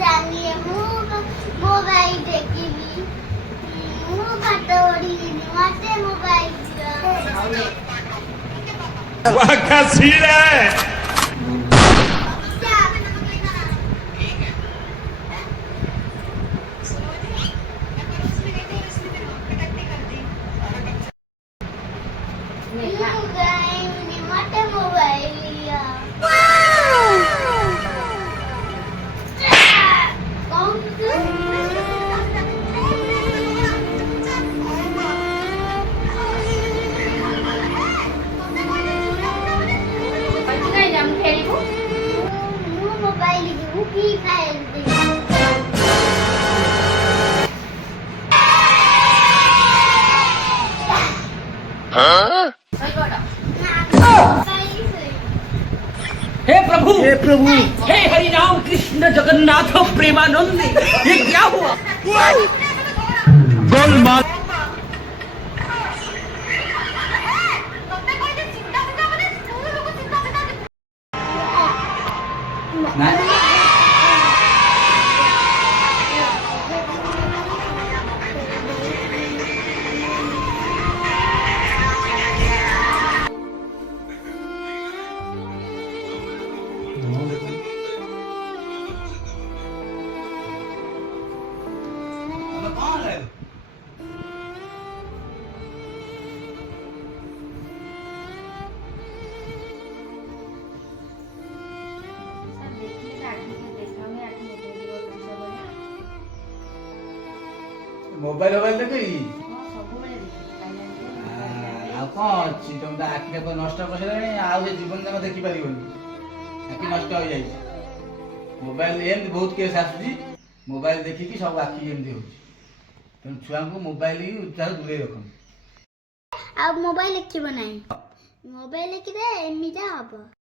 ଜାଣିଏ ମୁଁ ମୋବାଇଲ ଦେଖିବି ମୁଁ ପାଠ ପଢିବିନି ମତେ ମୋବାଇଲ ଦିଅ वाह क्या सीन है। मते मोबाइल लिया मोबाइल फ्री फायर हे प्रभु हे हरि राम कृष्ण जगन्नाथ प्रेमानंद ये क्या हुआ गोलमाल मोबाइल मोबाइल देखे अच्छी तुम तो आखि को नष्ट कर आउ जीवन जाक देखी पार आखि नष्ट हो जाए मोबाइल एम बहुत केस आसूँ मोबाइल देखिकी सब आखि एमती हो तेणु छुआ को मोबाइल दूरे रख मोबाइल देखिब ना मोबाइल देखिले एमिजा हम